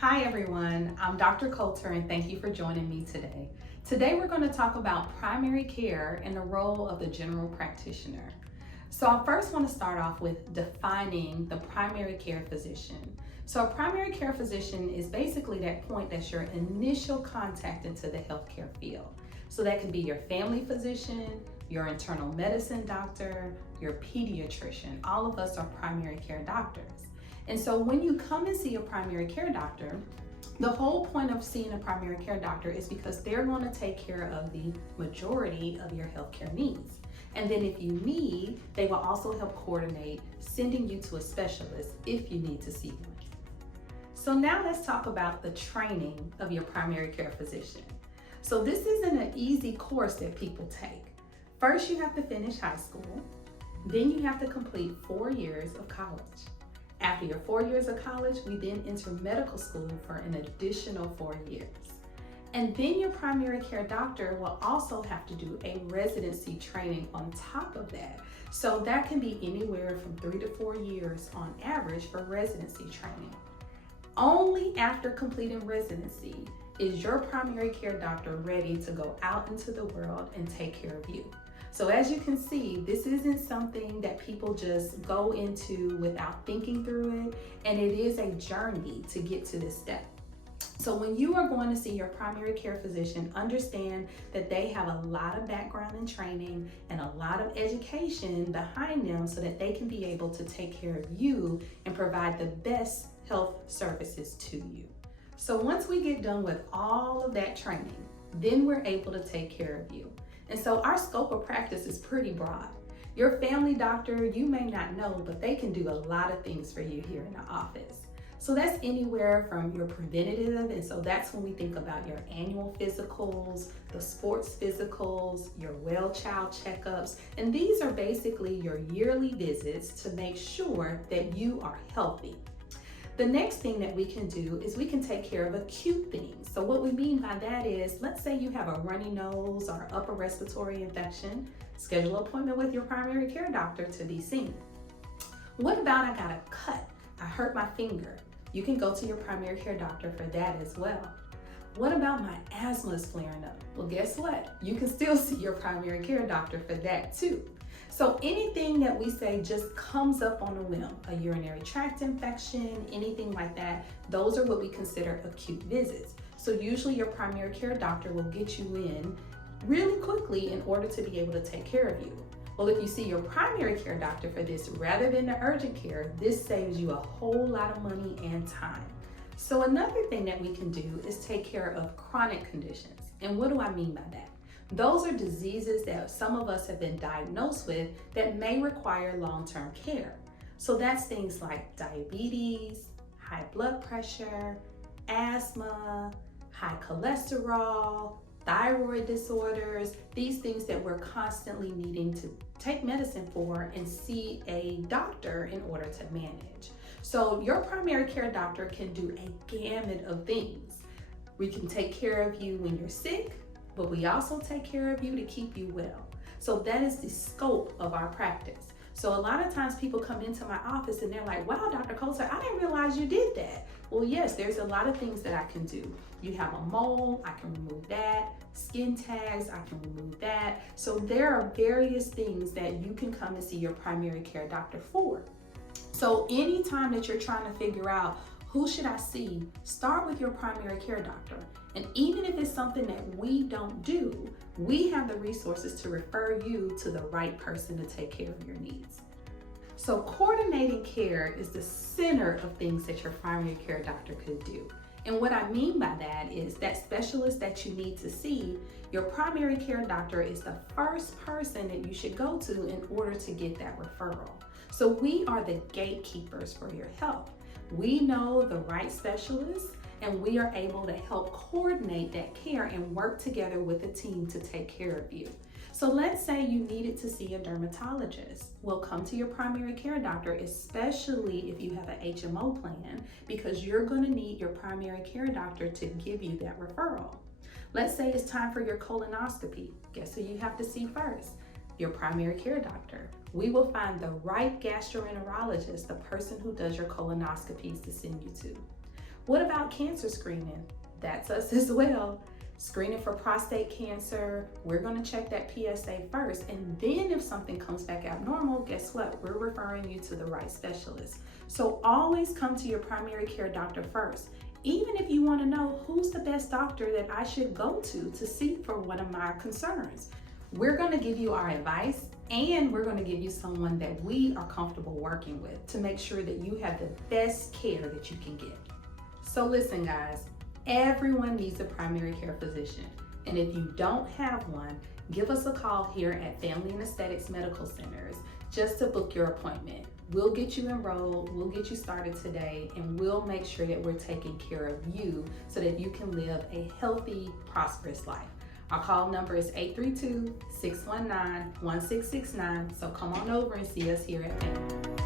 Hi everyone, I'm Dr. Coulter and thank you for joining me today. Today we're going to talk about primary care and the role of the general practitioner. So I first want to start off with defining the primary care physician. So a primary care physician is basically that point that's your initial contact into the healthcare field. So that could be your family physician, your internal medicine doctor, your pediatrician. All of us are primary care doctors. And so when you come and see a primary care doctor, the whole point of seeing a primary care doctor is because they're going to take care of the majority of your healthcare needs. And then if you need, they will also help coordinate sending you to a specialist if you need to see one. So now let's talk about the training of your primary care physician. So this isn't an easy course that people take. First, you have to finish high school. Then you have to complete 4 years of college. After your 4 years of college, we then enter medical school for an additional 4 years. And then your primary care doctor will also have to do a residency training on top of that. So that can be anywhere from 3 to 4 years on average for residency training. Only after completing residency is your primary care doctor ready to go out into the world and take care of you. So as you can see, this isn't something that people just go into without thinking through it, and it is a journey to get to this step. So when you are going to see your primary care physician, understand that they have a lot of background and training and a lot of education behind them so that they can be able to take care of you and provide the best health services to you. So once we get done with all of that training, then we're able to take care of you. And so our scope of practice is pretty broad. Your family doctor, you may not know, but they can do a lot of things for you here in the office. So that's anywhere from your preventative, and so that's when we think about your annual physicals, the sports physicals, your well child checkups, and these are basically your yearly visits to make sure that you are healthy. The next thing that we can do is we can take care of acute things. So what we mean by that is, let's say you have a runny nose or upper respiratory infection, schedule an appointment with your primary care doctor to be seen. What about I got a cut? I hurt my finger. You can go to your primary care doctor for that as well. What about my asthma is flaring up? Well, guess what? You can still see your primary care doctor for that too. So anything that we say just comes up on a whim, a urinary tract infection, anything like that, those are what we consider acute visits. So usually your primary care doctor will get you in really quickly in order to be able to take care of you. Well, if you see your primary care doctor for this rather than the urgent care, this saves you a whole lot of money and time. So another thing that we can do is take care of chronic conditions. And what do I mean by that? Those are diseases that some of us have been diagnosed with that may require long-term care. So that's things like diabetes, high blood pressure, asthma, high cholesterol, thyroid disorders, these things that we're constantly needing to take medicine for and see a doctor in order to manage. So your primary care doctor can do a gamut of things. We can take care of you when you're sick, but we also take care of you to keep you well. So that is the scope of our practice. So a lot of times people come into my office and they're like, wow, Dr. Coulter, I didn't realize you did that. Well, yes, there's a lot of things that I can do. You have a mole, I can remove that. Skin tags, I can remove that. So there are various things that you can come and see your primary care doctor for. So anytime that you're trying to figure out who should I see, start with your primary care doctor. And even if it's something that we don't do, we have the resources to refer you to the right person to take care of your needs. So coordinating care is the center of things that your primary care doctor could do. And what I mean by that is that specialist that you need to see, your primary care doctor is the first person that you should go to in order to get that referral. So we are the gatekeepers for your health. We know the right specialists, and we are able to help coordinate that care and work together with a team to take care of you. So let's say you needed to see a dermatologist. Well, come to your primary care doctor, especially if you have an HMO plan, because you're going to need your primary care doctor to give you that referral. Let's say it's time for your colonoscopy. Guess who you have to see first? Your primary care doctor. We will find the right gastroenterologist, the person who does your colonoscopies, to send you to. What about cancer screening? That's us as well. Screening for prostate cancer, we're gonna check that PSA first, and then if something comes back abnormal, guess what? We're referring you to the right specialist. So always come to your primary care doctor first, even if you wanna know who's the best doctor that I should go to see for one of my concerns. We're gonna give you our advice, and we're gonna give you someone that we are comfortable working with to make sure that you have the best care that you can get. So listen guys, everyone needs a primary care physician. And if you don't have one, give us a call here at Family and Aesthetics Medical Centers just to book your appointment. We'll get you enrolled, we'll get you started today, and we'll make sure that we're taking care of you so that you can live a healthy, prosperous life. Our call number is 832-619-1669, so come on over and see us here at FAM.